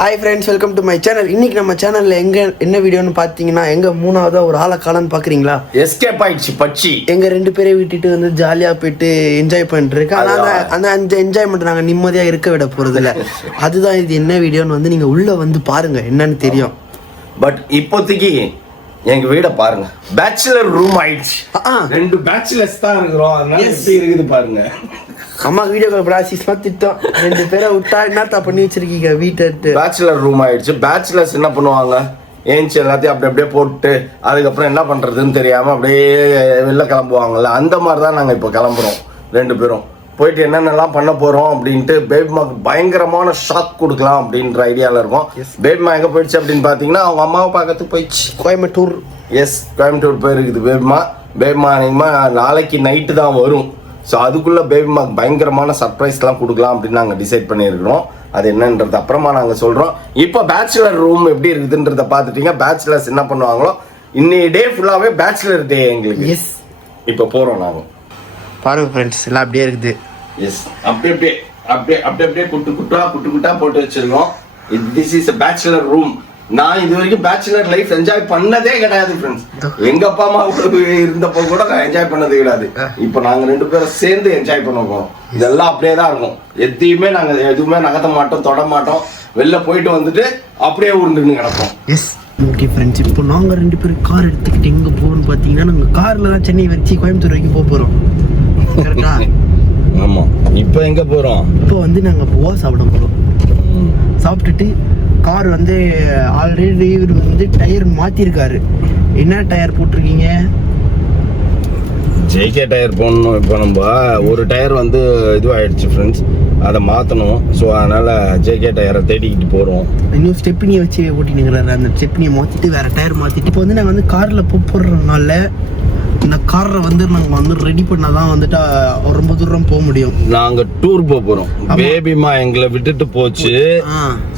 Hi friends, welcome to my channel. இன்னைக்கு நம்ம சேனலில் என்ன வீடியோன்னு பார்த்தீங்கன்னா, மூணாவதாக ஒரு ஆளை காலன்னு பார்க்குறீங்களா? எஸ்கேப் ஆயிடுச்சு பச்சி. எங்கள் 2 பேரையும் விட்டுட்டு ஜாலியாக போயிட்டு என்ஜாய் பண்ணிட்டு இருக்கு. ஆனால் அந்த என்ஜாய்மெண்ட் நாங்கள் நிம்மதியாக இருக்க விட போகிறதில்ல. அதுதான் இது என்ன வீடியோன்னு நீங்கள் உள்ளே பாருங்கள், என்னன்னு தெரியும். பட் இப்போதைக்கு எங்க வீட பாருங்க, பேச்சுலர் ரூம் ஆயிடுச்சு. 2 பேச்சுலர்ஸ் தான் இருக்கிறோம். அதனால எப்படி இருக்குது பாருங்க. அம்மா வீடியோ ப்ராசிஸ்மா திட்டம் 2 பேரை விட்டா என்னத்தா பண்ணி வச்சிருக்கீங்க வீட்டை. பேச்சுலர் ரூம் ஆயிடுச்சு. பேச்சுலர்ஸ் என்ன பண்ணுவாங்க, ஏஞ்சி எல்லாத்தையும் அப்படியே போட்டு அதுக்கப்புறம் என்ன பண்றதுன்னு தெரியாம அப்படியே வெளில கிளம்புவாங்கல்ல, அந்த மாதிரி தான் நாங்கள் இப்போ கிளம்புறோம் 2 பேரும். போயிட்டு என்னென்னலாம் பண்ண போறோம் அப்படின்ட்டு பேபிமாக்கு பயங்கரமான ஷாக் கொடுக்கலாம் அப்படின்ற ஐடியாவில் இருக்கும். பேபிமா எங்கே போயிடுச்சு அப்படின்னு பார்த்தீங்கன்னா, அவங்க அம்மாவை பார்க்கறதுக்கு போயிடுச்சு கோயம்புத்தூர். கோயம்புத்தூர் போயிருக்குது பேபிமா. பேபிமா நாளைக்கு நைட்டு தான் வரும். ஸோ அதுக்குள்ளே பேபிமாக்கு பயங்கரமான சர்ப்ரைஸ்லாம் கொடுக்கலாம் அப்படின்னு நாங்கள் டிசைட் பண்ணியிருக்கிறோம். அது என்னன்றது அப்புறமா நாங்கள் சொல்கிறோம். இப்போ பேச்சுலர் ரூம் எப்படி இருக்குதுன்றத பார்த்துட்டீங்க. பேச்சுலர்ஸ் என்ன பண்ணுவாங்களோ, இன்னைக்கு டே ஃபுல்லாகவே பேச்சுலர் டே எங்களுக்கு. எஸ், இப்போ போகிறோம் நாங்கள். பாருங்க ஃப்ரெண்ட்ஸ், எல்லாம் அப்படியே இருக்குது. எஸ், அப்படியே குட்டா போட்டு வச்சிருக்கோம். This is a bachelor room. நான் இது வரைக்கும் பேச்சுலர் லைஃப் என்ஜாய் பண்ணதே கிடையாது ஃப்ரெண்ட்ஸ். எங்க அப்பா அம்மா இருந்தப்போ கூட நான் என்ஜாய் பண்ணது கிடையாது. இப்போ நாங்க 2 பேரும் சேர்ந்து என்ஜாய் பண்ணுவோம். இதெல்லாம் அப்படியே தான் இருக்கும். எதுவுமே நகர்த்த மாட்டோம், தொட மாட்டோம். வெளில போயிட்டு வந்துட்டு அப்படியே உருண்டுன்னு கிடப்போம். எஸ், ஓகே ஃப்ரெண்ட்ஸ், இப்போ நாங்கள் 2 பேரும் கார் எடுத்துக்கிட்டு எங்கே போகணும்னு பார்த்தீங்கன்னா, நாங்கள் காரில் தான் சென்னை வச்சு கோயம்புத்தூர் வரைக்கும் போக போகிறோம். கரெக்டா? ஆமாம். இப்போ எங்கே போகிறோம்? இப்போ நாங்கள் போவா சாப்பிட போகிறோம். சாப்பிட்டுட்டு கார் ஆல்ரெடி இவர் டயர் மாற்றிருக்காரு. என்ன டயர் போட்டிருக்கீங்க? ஜேகே டயர் போடணும். இப்போ நம்ம ஒரு டயர் இதுவாகிடுச்சு ஃப்ரெண்ட்ஸ், அதை மாற்றணும். ஸோ அதனால் ஜேகே டயரை தேடிக்கிட்டு போகிறோம். இன்னும் ஸ்டெப்னியை வச்சு ஓட்டினுங்கிறாரு. அந்த ஸ்டெப்னியை மாற்றிட்டு வேறு டயர் மாற்றிட்டு இப்போ நாங்கள் காரில் போடுறதுனால இந்த காரை நாங்கள் ரெடி பண்ணால் தான் ரொம்ப தூரம் போக முடியும். நாங்கள் டூர் போகிறோம். பேபிமா எங்களை விட்டுட்டு போச்சு.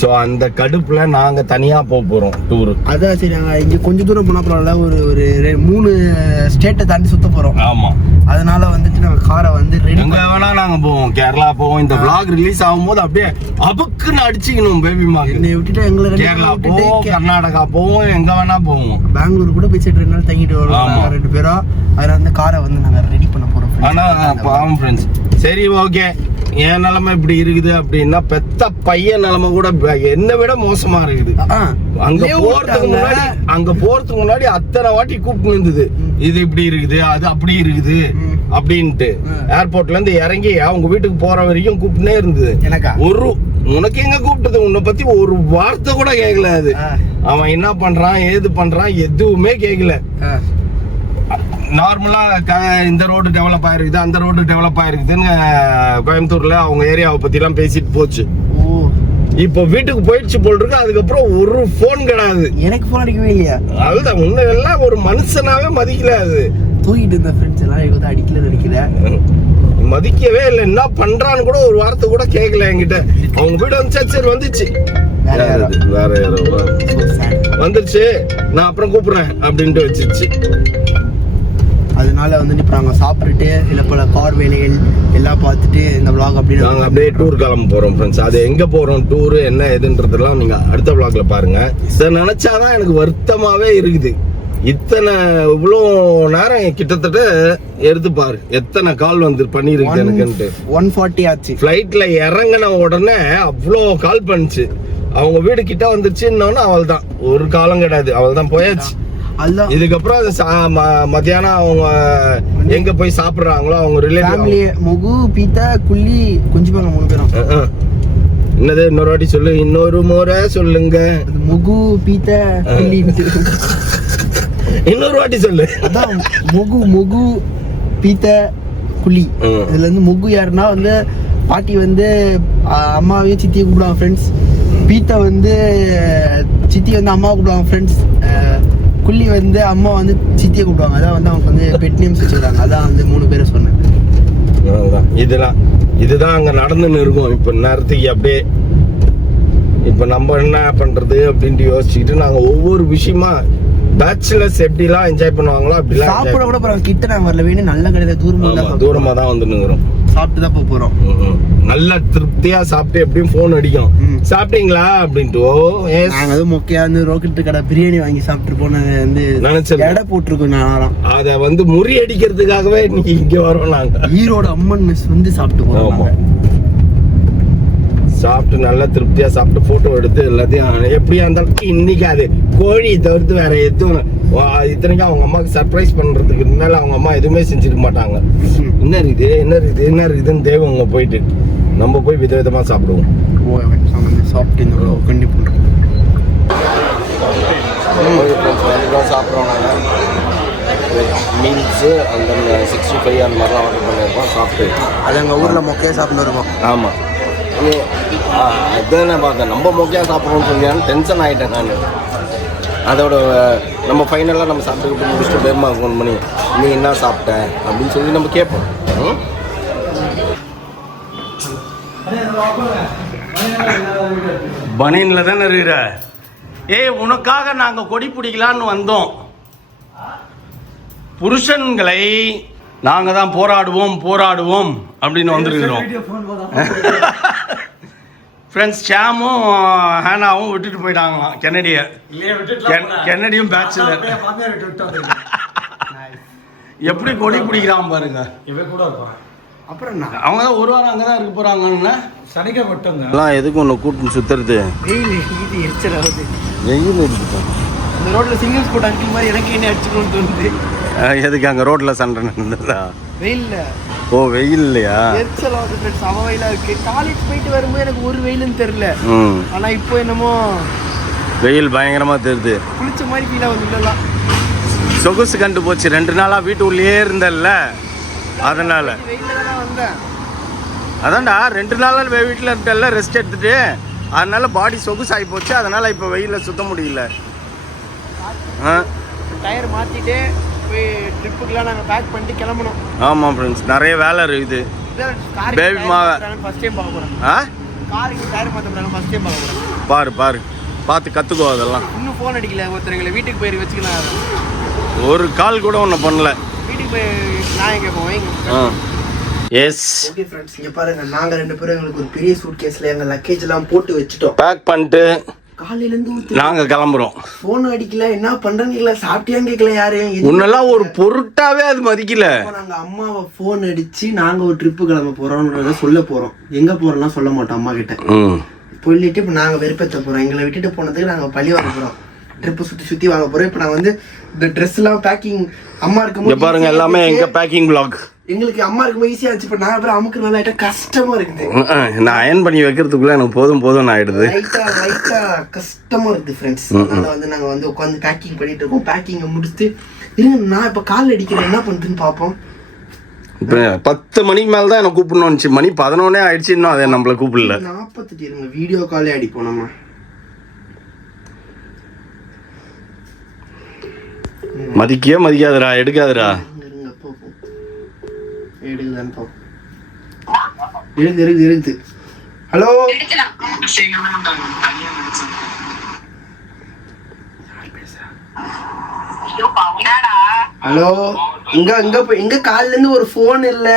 ஸோ அந்த கடுப்பில் நாங்கள் தனியாக போகிறோம் டூர். அதான் சரி, நாங்கள் இங்கே கொஞ்சம் தூரம் போனால் பரவாயில்ல, ஒரு 3 ஸ்டேட்டை தாண்டி சுற்ற போகிறோம். ஆமாம், அதனால நாங்கள் காரை ரெடி எங்கே வேணா நாங்கள் போவோம். கேரளா போவோம். இந்த vlog ரிலீஸ் ஆகும்போது அப்படியே அபுக்குன்னு அடிச்சுக்கணும். பேபிமா என்னை விட்டுட்டு எங்களை கேரளா போவோம், கர்நாடகா போவோம், எங்கே வேணா போவோம். பெங்களூர் கூட போய் 2 நாள் தங்கிட்டு வருவோம் 2 பேரும். அதில் காரை நாங்கள் ரெடி பண்ண போகிறோம். ஆனால் பாவம் ஃப்ரெண்ட்ஸ். சரி, ஓகே. என் நிலைமை இப்படி இருக்குது அப்படின்னா, பெத்த பையன் நிலைமை கூட என்னை விட மோசமா இருக்குது. அங்க போறதுக்கு முன்னாடி அத்தனை வாட்டி கூப்பிட்டு இருந்தது, இது இப்படி இருக்குது, அது அப்படி இருக்குது அப்படின்ட்டு. ஏர்போர்ட்ல இருந்து இறங்கி அவங்க வீட்டுக்கு போற வரைக்கும் கூப்பிட்டுனே இருந்தது. உனக்கு எங்க கூப்பிட்டது? உன்னை பத்தி ஒரு வார்த்தை கூட கேட்கல. அது அவன் என்ன பண்றான், ஏது பண்றான், எதுவுமே கேட்கல. நார்மலா இந்த ரோடு டெவலப் ஆயிருக்குது, அந்த ரோடு டெவலப் ஆயிருக்குதுன்னு கோயம்புத்தூர்ல அவங்க ஏரியாவை பத்தி எல்லாம் பேசிட்டு போச்சு. இப்போ வீட்டுக்கு போயிடுச்சு போல் இருக்கு. அதுக்கப்புறம் ஒரு போன் கிடையாது. எனக்கு போன் அடிக்கவே இல்லையா? அதுதான் உன்னை எல்லாம் ஒரு மனுஷனாவே மதிக்கல. அது தூக்கிட்டு இருந்த ஃப்ரெண்ட்ஸ் எல்லாம் அடிக்கல மதிக்கவே இல்லை. என்ன பண்றான்னு கூட ஒரு வார்த்தை கூட கேட்கல என்கிட்ட. அவங்க வீடு சரி வந்துச்சு, வேற யாரோ வந்துருச்சு, நான் அப்புறம் கூப்பிடுறேன் அப்படின்ட்டு வச்சிருச்சு. அதனால இப்போ நாங்கள் சாப்பிட்டுட்டு சில பல கார் வேலைகள் எல்லாம் பார்த்துட்டு இந்த vlog அப்படியே டூர் கிளம்ப போறோம் ஃப்ரெண்ட்ஸ். அது எங்க போறோம், டூர் என்ன எதுன்றதெல்லாம் நீங்க அடுத்த vlogல பாருங்க. இதை நினைச்சாதான் எனக்கு வருத்தமாவே இருக்குது. இவ்வளோ நேரம் கிட்டத்தட்ட எடுத்து பாரு, எத்தனை கால் பண்ணிருக்கு எனக்கு. 140 ஆச்சு. ஃபிளைட்ல இறங்கின உடனே அவ்வளோ கால் பண்ணுச்சு. அவங்க வீடு கிட்ட வந்துருச்சுன்னு அவள் தான், ஒரு காலம் கிடையாது, அவள் தான் போயாச்சு. இதுக்கப்புறம் மத்தியானம் அவங்க எங்க போய் சாப்பிடுறாங்களோ அவங்க ரிலேட்டிவ் முகு பீத்தா குள்ளி குஞ்சுப்பாங்க 3 பேரும். என்னது, இன்னொரு வாட்டி சொல்லு, இன்னொரு முறை சொல்லுங்க. முகு பீத்தா குள்ளி இன்னொரு வாட்டி சொல்லு. அதான் முகு பீத்தா குள்ளி. இதுல முகு யாருன்னா பாட்டி அம்மாவையும் சித்தியை கூப்பிடுவாங்க ஃப்ரெண்ட்ஸ். பீத்தா சித்தி அம்மாவை கூப்பிடுவாங்க ஃப்ரெண்ட்ஸ். குள்ளி அம்மா சித்தியை கூப்பிடுவாங்க. அதான் அவங்க பெட் நேம்ஸ் வச்சுருக்காங்க. அதான் 3 பேரை சொன்னேன். இதுதான் அங்க நடந்துன்னு இருக்கும் இப்ப நேரத்துக்கு. அப்படியே இப்ப நம்ம என்ன பண்றது அப்படின்ட்டு யோசிச்சுக்கிட்டு நாங்க ஒவ்வொரு விஷயமா பேச்சுலர்ஸ் எப்படிலாம் என்ஜாய் பண்ணுவாங்களோ அப்படிலாம் சாப்பிட கூட போறோம். கிட்ட நாங்க வரல, வேணும் நல்ல கடையில தூரமா தான் வந்து நிக்கிறோம். சாப்பிட்டு தான் போறோம். நல்ல திருப்தியா சாப்பிட்டு எப்படியும் போன் அடிக்கும், சாப்பிட்டீங்களா அப்படின்ட்டு. நாங்க வந்து மொக்கையா வந்து ரோக்கெட் கடை பிரியாணி வாங்கி சாப்பிட்டு போனது வந்து நினைச்சேன். எடை போட்டிருக்கோம். நான் அத வந்து முறியடிக்கிறதுக்காகவே இன்னைக்கு இங்க வரோம். நாங்க ஈரோடு அம்மன் மெஸ் வந்து சாப்பிட்டு போறோம். சாப்பிட்டு நல்லா திருப்தியா சாப்பிட்டு போட்டோ எடுத்து எல்லாத்தையும் எப்படியா இருந்தாலும் இன்னைக்கு அது கோழி தவிர்த்து வேற எதுவும் இத்தனைக்கும் அவங்க அம்மாவுக்கு சர்ப்ரைஸ் பண்றதுக்கு முன்னால அவங்க அம்மா எதுவுமே செஞ்சிருக்க மாட்டாங்க. என்ன இருக்குதுன்னு தேவங்க போயிட்டு நம்ம போய் விதவிதமா சாப்பிடுவோம். சாப்பிட்டு இந்த கண்டி பண்றோம். சாப்பிட்றோம் நாங்கள் மீல்ஸு அந்த 65 அந்த மாதிரிலாம் ஆர்டர் பண்ணியிருக்கோம். சாப்பிட்டு அது எங்கள் ஊரில் மொக்கையாக சாப்பிட்டு இருக்கோம். ஆமாம், அதுதான் பார்த்தேன். நம்ம மொக்கையாக சாப்பிட்றோம்னு சொல்லியான்னு டென்ஷன் ஆகிட்டேன் நான். அதோட நம்ம ஃபைனலாக நம்ம சாப்பிட்டுக்கிட்டு முடிச்சுட்டு பேருமா ஃபோன் பண்ணி நீ என்ன சாப்பிட்டேன் அப்படின்னு சொல்லி நம்ம கேட்போம். பனியனில் தானே இருக்கிற? உனக்காக நாங்கள் கொடி பிடிக்கலான்னு வந்தோம். புருஷன்களை நாங்கள் தான் போராடுவோம் அப்படின்னு வந்திருக்கிறோம். ஃப்ரெண்ட்ஸ் ஷாமும் ஹேனாவும் விட்டுட்டு போயிட்டாங்களாம் கென்னடியை. கென்னடியும் பேச்சுலர். எப்படி கொடி பிடிக்கிறான் பாருங்க. அப்புறம் அவங்க தான் ஒரு வாரம் அங்கே தான் இருக்க போகிறாங்கன்னா சனிக்க மட்டும் எல்லாம் எதுக்கு ஒன்று கூட்டு சுற்றுறது. வெயில் எரிச்சல் ஆகுது. வெயில் எடுத்துட்டோம். இந்த ரோட்டில் சிங்கிள்ஸ் போட்டு அடிக்கிற மாதிரி எனக்கு என்ன அடிச்சுக்கணும்னு தோணுது. எதுக்கு அங்கே ரோட்டில் சண்டை நடந்ததா? வெயில்ல. ஓ வெயில் இல்லையா? எரிச்சல் ஆகுது ஃப்ரெண்ட்ஸ். சம வெயிலாக இருக்குது. காலேஜ் போயிட்டு வரும்போது எனக்கு ஒரு வெயிலுன்னு தெரில. ஆனால் இப்போ என்னமோ வெயில் பயங்கரமாக தெரியுது. குளிச்ச மாதிரி ஃபீல் ஆகுது. இல்லைலாம் சொகுசு கண்டு போச்சு. 2 நாளாக வீட்டு உள்ளே இருந்தல்ல, அதனால வெயிலில் தானே வந்தேன். அதான்டா 2 நாளாக வீட்டில் இருந்தல்ல, ரெஸ்ட் எடுத்துட்டு, அதனால பாடி சொகுசு ஆகி போச்சு. அதனால இப்போ வெயிலில் சுத்த முடியல. டயர் மாற்றிட்டு போய் ட்ரிப்புக்கெலாம் நாங்கள் பேக் பண்ணிட்டு கிளம்பணும். ஆமாம் ஃப்ரெண்ட்ஸ், நிறைய வேலை இருக்குது. பேபி மாவை ஃபஸ்ட் டைம் பார்க்க போகிறேன். காருக்கு டயர் மாற்ற போகிறாங்க, ஃபஸ்ட் டைம் பார்க்க போகிறேன். பாரு பார்த்து கற்றுக்கோ. அதெல்லாம் இன்னும் ஃபோன் அடிக்கல. ஒருத்தருங்களை வீட்டுக்கு போய் வச்சுக்கலாம். ஒரு கால் கூட ஒன்றும் பண்ணல. வீட்டுக்கு போய் நான் எங்கே போவேன். எஸ் ஓகே ஃப்ரெண்ட்ஸ், இங்கே பாருங்க. நாங்கள் 2 பேரும் எங்களுக்கு ஒரு பெரிய சூட் கேஸில் எங்கள் லக்கேஜ் எல்லாம் போட்டு வச்சுட்டோம். பேக் பண்ணிட்டு காலையிலேருந்து நாங்கள் கிளம்புறோம். ஃபோன் அடிக்கல, என்ன பண்ணுறீங்களா, சாப்பிட்டியான்னு கேட்கல யாரையும். முன்னெல்லாம் ஒரு பொருட்டாவே அது மதிக்கல. நாங்கள் அம்மாவை ஃபோன் அடிச்சு நாங்கள் ஒரு ட்ரிப்பு கிளம்ப போகிறோம்ன்றத சொல்ல போகிறோம். எங்கே போகிறோம்னா சொல்ல மாட்டோம் அம்மா கிட்ட. சொல்லிட்டு இப்போ நாங்கள் வெறுப்பேற்ற போகிறோம். எங்களை விட்டுட்டு போனதுக்கு நாங்கள் பழி வாங்க போகிறோம். ட்ரிப்பு சுற்றி வாங்க போகிறோம். இப்போ நான் வந்து இந்த ட்ரெஸ்லாம் பேக்கிங் அம்மா இருக்கும்போது பாருங்க, எல்லாமே எங்கள் பேக்கிங் பிளாக். எங்களுக்கு அம்மா இருக்கும்போது ஈஸியாக இருந்துச்சு. இப்போ நான் அப்புறம் அமுக்கு நல்லா ஆகிட்டா கஷ்டமாக இருக்குது. நான் அயன் பண்ணி வைக்கிறதுக்குள்ளே எனக்கு போதும் ஆகிடுது. லைட்டாக கஷ்டமாக இருக்குது ஃப்ரெண்ட்ஸ். அதனால் வந்து நாங்கள் வந்து உட்காந்து பேக்கிங் பண்ணிட்டு இருக்கோம். பேக்கிங்கை முடிச்சுட்டு இருங்க, நான் இப்போ கால் அடிக்கிறேன், என்ன பண்ணுறதுன்னு பார்ப்போம். இப்போ 10 மணிக்கு மேலே தான் எனக்கு கூப்பிடணும்னுச்சு. மணி 11 ஆயிடுச்சு, இன்னும் அதை நம்மளை கூப்பிடல. 48 இருங்க, வீடியோ காலே அடிப்போம் நம்ம. மதிக்காதுடா, எடுக்காதுடா. இருக்குது. ஹலோ ஹலோ, எங்க காலைல இருந்து ஒரு போன் இல்ல,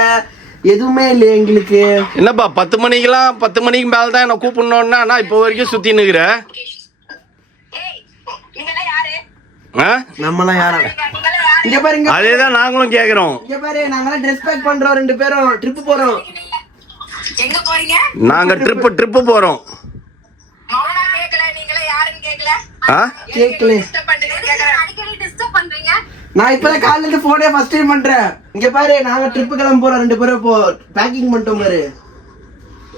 எதுவுமே இல்லையா எங்களுக்கு. என்னப்பா 10 மணிக்கு மேல தான் என்ன கூப்பிடணும்னா நான் இப்போ வரைக்கும் சுத்தி நிக்கிற. நம்மலாம் யாரா? இங்க பாருங்க, அதேதான் நாங்களும் கேக்குறோம். இங்க பாரு, நாங்கலாம் ட்ரெஸ் பேக் பண்றோம். 2 பேரும் ட்ரிப் போறோம். எங்க போறீங்க? நாங்க ட்ரிப் போறோம். மௌனா கேக்கல, நீங்களே யாருன்னு கேக்கல. கேக்கல. அடிக்கடி டிஸ்டர்ப் பண்றீங்க. நான் இப்பதான் காலையில இருந்து போனே ஃபர்ஸ்ட் டைம் பண்றேன். இங்க பாரு, நாங்க ட்ரிப் கிளம்ப போறோம். 2 பேரும் இப்போ பேக்கிங் பண்ணிட்டோம் பாரு.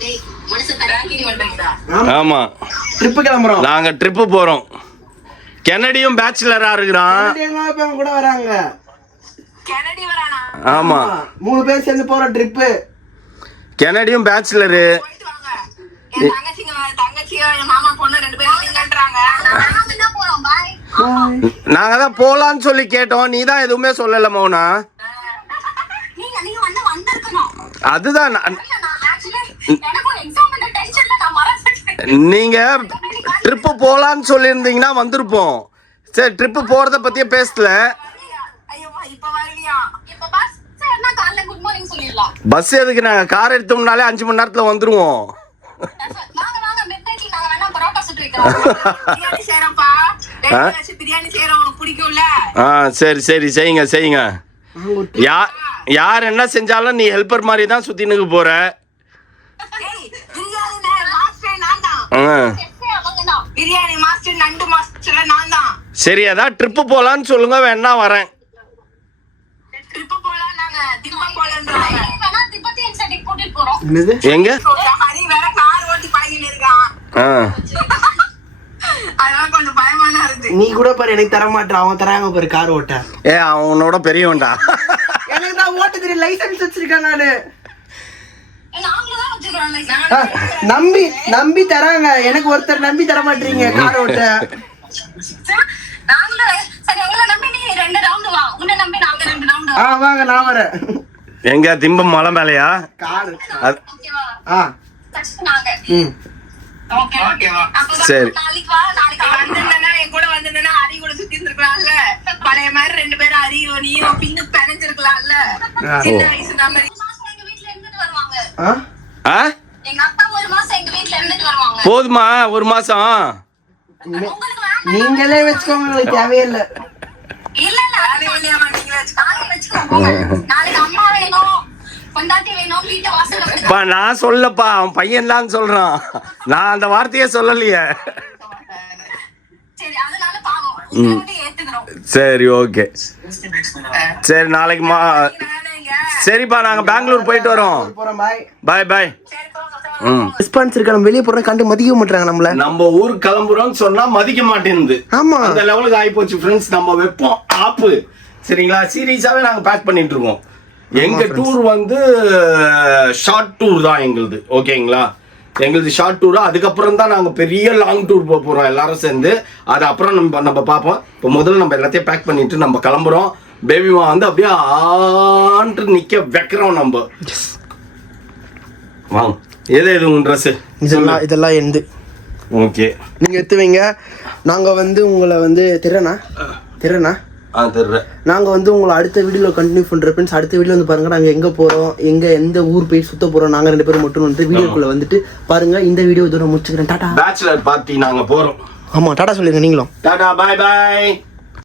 டேய், மனுஷன் பேக்கிங் பண்றீங்களா? ஆமா, ட்ரிப் கிளம்புறோம். நாங்க ட்ரிப் போறோம். கென்னடியும் பேச்சுலரா இருக்கிறான். எங்க கூட வராங்க. கென்னடி வரானா? ஆமா, 3 பேர் சேர்ந்து போறோம் ட்ரிப். கென்னடியும் பேச்சுலரு. போயிட்டு வாங்க. என் தங்கச்சி மாமா பொண்ணு 2 பேரும் நீங்கன்றாங்க. நாம என்ன போறோம்? பை. நாங்க தான் போலான்னு சொல்லி கேட்டோம். நீ தான் எதுவுமே சொல்லல மௌனா. நீங்க வந்திருக்கணும். அதுதான் எனக்கு எக்ஸாம் பண்ண டென்ஷன்ல நான் மறந்துட்டேன். நீங்க ட்ரிப்பு போலான்னு சொல்லியிருந்தீங்கன்னா வந்திருப்போம். சரி ட்ரிப்பு போறத பத்தியே பேசல. ஐயோ இப்ப வரலையா? இப்ப பஸ் சரினா காலைல குட் மார்னிங் சொல்லிடலாம். பஸ் எதுக்கு, நாங்க கார் எடுத்தோம்னாலே 5 மணி நேரத்துல வந்துருவோம். நாங்க மிட்நைட்ல நாங்க வேணா பரோட்டா சுட்டு வைக்கிறோம். பிரியாணி செய்றோம்ப்பா. பிரியாணி செய்றோம், உனக்கு பிடிக்கும்ல? சரி சரி செய்யுங்க செய்யுங்க. யார் என்ன செஞ்சாலும் நீ ஹெல்ப்பர் மாதிரி தான் சுத்தினுக்கு போற. பிரியாணி மாஸ்டர் நண்டு மாஸ்டர் நான் தான். சரி அதான் ட்ரிப்பு போலான்னு சொல்லுங்க, வேணா வரேன். ட்ரிப்பு போலாம், நாங்க திம்பம் போலாம்ன்றாங்க. வேணா திபெத்தியன் சைடுக்கு கூட்டிட்டு போறோம். என்னது எங்க? ஹரி வேற கார் ஓட்டி பழகிட்டு இருக்கான். அதெல்லாம் கொஞ்சம் பயமா தான் இருக்கு. நீ கூட பாரு எனக்கு தர மாட்டான், அவன் தராங்க பாரு கார் ஓட்ட. அவனோட பெரியவன்டா. எனக்கு தான் ஓட்ட தெரியும், லைசென்ஸ் வச்சிருக்கேன் நானு. நாங்களும் தான் வச்சிருக்கோம். நம்பி தராங்க, எனக்கு ஒருத்தர் நம்பி தர மாட்டீங்க கார் ஓட்ட. நாங்களும் சரி உங்களை நம்பி நீ 2 ரவுண்ட் வா, உன்னை நம்பி நாங்க 2 ரவுண்ட் வாங்க நான் வரேன். எங்க திம்பம் மலை மேலையா? கார் ஓகேவா? ஃபர்ஸ்ட் நாங்க ஓகேவா? சரி. நாளைக்கு வா, நாளைக்கு வந்தேன்னா என் கூட வந்தேன்னா ஹரி கூட சுத்தி இருந்திருக்கலாம்ல. பழைய மாதிரி 2 பேரும் ஹரி நீயும் பின்னு பெனஞ்சிருக்கலாம்ல. சின்ன வயசு நம்ம எங்க வீட்ல இருந்துட்டு வருவாங்க. எங்க அப்பா 1 மாசம் எங்க வீட்ல இருந்துட்டு வருவாங்க. போதுமா 1 மாசம்? நீங்களே வச்சுக்கோங்க, உங்களுக்கு தேவையில்லை. இல்ல நாளைக்கு அம்மா வேணும், பொண்டாட்டி வேணும், வீட்டை வாசல். நான் சொல்லப்பா, அவன் பையன் தான் சொல்றான், நான் அந்த வார்த்தையே சொல்லலையே. சரி அதனால பாவம் ஏத்துக்கிறோம். சரி ஓகே சரி நாளைக்கு சரிப்பா நாங்க பெங்களூர் போயிட்டு வரோம். பாய் பாய். ரெஸ்பான்ஸ் நம்ம வெளியே போறோம், கண்டு மதிக்க மாட்டாங்க நம்மள. நம்ம ஊருக்கு கிளம்புறோம்னு சொன்னா மதிக்க மாட்டேங்குது. ஆமா அந்த லெவலுக்கு ஆகி போச்சு ஃப்ரெண்ட்ஸ். நம்ம வைப்போம் ஆப்பு சரிங்களா, சீரியஸாவே நாங்க பேக் பண்ணிட்டு இருக்கோம். எங்க டூர் வந்து ஷார்ட் டூர் தான் எங்களுது, ஓகேங்களா? எங்களுது ஷார்ட் டூர். அதுக்கப்புறம் தான் நாங்க பெரிய லாங் டூர் போக போறோம் எல்லாரும் சேர்ந்து. அது அப்புறம் நம்ம பார்ப்போம். இப்போ முதல்ல நம்ம எல்லாத்தையும் பேக் பண்ணிட்டு நம்ம கிளம்புறோம். பேபிமா வந்து அப்படியே ஆண்டு நிக்க வைக்கிறோம் நம்ம. வாங்க. எது உங்க ட்ரெஸ்? இதெல்லாம் எந்து ஓகே, நீங்க எடுத்து வைங்க. நாங்க வந்து உங்களை வந்து திறனா நாங்க வந்து உங்களை அடுத்த வீடியோல கண்டினியூ பண்ற ஃப்ரெண்ட்ஸ். அடுத்த வீடியோ வந்து பாருங்க நாங்க எங்க போறோம், எந்த ஊர் போய் சுத்த போறோம். நாங்க 2 பேரும் மட்டும் வந்து வீடியோக்குள்ள வந்துட்டு பாருங்க. இந்த வீடியோ இதோட முடிச்சுக்கிறேன். டாடா. பேச்சுலர் பார்ட்டி நாங்க போறோம். ஆமா டாடா சொல்லுங்க நீங்களும். டாடா பாய் பாய்.